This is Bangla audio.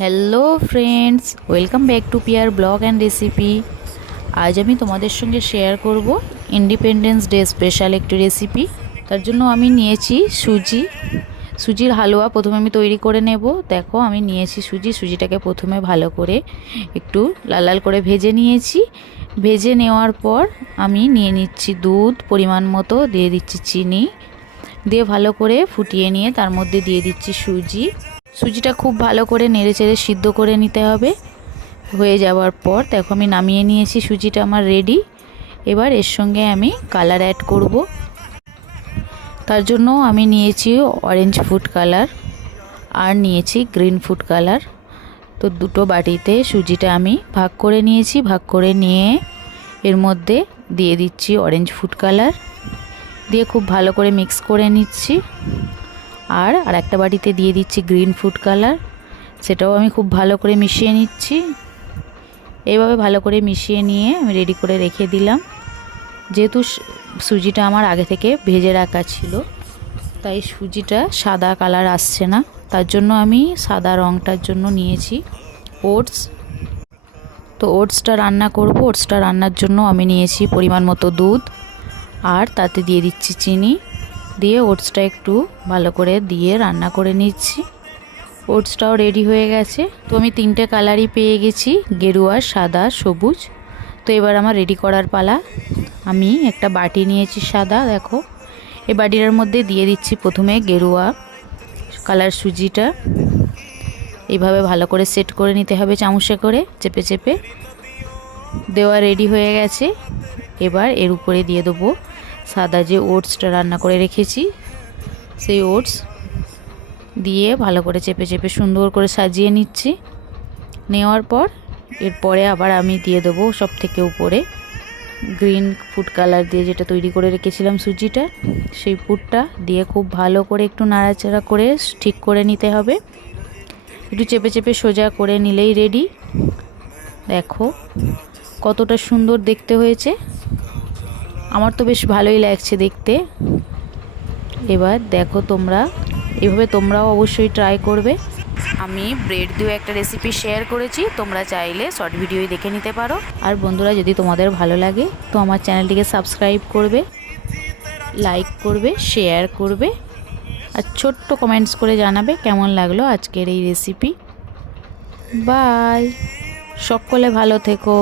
Hello friends, welcome back to পিয়ার ব্লগ অ্যান্ড রেসিপি। আজ আমি তোমাদের সঙ্গে শেয়ার করব ইন্ডিপেন্ডেন্স ডে স্পেশাল একটি রেসিপি। তার জন্য আমি নিয়েছি সুজির হালুয়া। প্রথমে আমি তৈরি করে নেব। দেখো, আমি নিয়েছি সুজিটাকে প্রথমে ভালো করে একটু লাল লাল করে ভেজে নিয়েছি। ভেজে নেওয়ার পর আমি নিয়ে নিচ্ছি দুধ পরিমাণ মতো, দিয়ে দিচ্ছি চিনি, দিয়ে ভালো করে ফুটিয়ে নিয়ে তার মধ্যে দিয়ে দিচ্ছি সুজিটা খুব ভালো করে নেড়েচেড়ে সিদ্ধ করে নিতে হবে। হয়ে যাওয়ার পর দেখো আমি নামিয়ে নিয়েছি, সুজিটা আমার রেডি। এবার এর সঙ্গে আমি কালার অ্যাড করব। তার জন্য আমি নিয়েছি অরেঞ্জ ফুড কালার আর নিয়েছি গ্রিন ফুড কালার। তো দুটো বাটিতে সুজিটা আমি ভাগ করে নিয়েছি। ভাগ করে নিয়ে এর মধ্যে দিয়ে দিচ্ছি অরেঞ্জ ফুড কালার, দিয়ে খুব ভালো করে মিক্স করে নিচ্ছি। আর একটা বাটিতে দিয়ে দিচ্ছি গ্রিন ফুড কালার, সেটাও আমি খুব ভালো করে মিশিয়ে নিচ্ছি। এইভাবে ভালো করে মিশিয়ে নিয়ে আমি রেডি করে রেখে দিলাম। যেহেতু সুজিটা আমার আগে থেকে ভেজে রাখা ছিল, তাই সুজিটা সাদা কালার আসছে না। তার জন্য আমি সাদা রঙটার জন্য নিয়েছি ওটস। তো ওটসটা রান্না করব। ওটসটা রান্নার জন্য আমি নিয়েছি পরিমাণ মতো দুধ, আর তাতে দিয়ে দিচ্ছি চিনি, দিয়ে ওটসটা একটু ভালো করে দিয়ে রান্না করে নিচ্ছি। ওটসটাও রেডি হয়ে গেছে। তো আমি তিনটে কালারই পেয়ে গেছি, গেরুয়া, সাদা, সবুজ। তো এবার আমার রেডি করার পালা। আমি একটা বাটি নিয়েছি সাদা, দেখো এই বাটিটার মধ্যে দিয়ে দিচ্ছি প্রথমে গেরুয়া কালার সুজিটা। এইভাবে ভালো করে সেট করে নিতে হবে, চামচে করে চেপে চেপে। দেওয়া রেডি হয়ে গেছে। এবার এর উপরে দিয়ে দেবো সাদা যে ওটসটা রান্না করে রেখেছি, সেই ওটস দিয়ে ভালো করে চেপে চেপে সুন্দর করে সাজিয়ে নিচ্ছি। নেওয়ার পর এরপরে আবার আমি দিয়ে দেবো সব থেকে উপরে গ্রিন ফুড কালার দিয়ে যেটা তৈরি করে রেখেছিলাম সুজিটা, সেই পুরটা দিয়ে খুব ভালো করে একটু নাড়াচাড়া করে ঠিক করে নিতে হবে। একটু চেপে চেপে সোজা করে নিলেই রেডি। দেখো কতটা সুন্দর দেখতে হয়েছে, আমার তো বেশ ভালোই লাগছে দেখতে। এবার দেখো এভাবে তোমরাও অবশ্যই ট্রাই করবে। আমি ব্রেড দিয়ে একটা রেসিপি শেয়ার করেছি, তোমরা চাইলে শর্ট ভিডিওই দেখে নিতে পারো। আর বন্ধুরা, যদি তোমাদের ভালো লাগে তো আমার চ্যানেলটিকে সাবস্ক্রাইব করবে, লাইক করবে, শেয়ার করবে, আর ছোট্ট কমেন্টস করে জানাবে কেমন লাগলো আজকের এই রেসিপি। বাই, সকলে ভালো থেকো।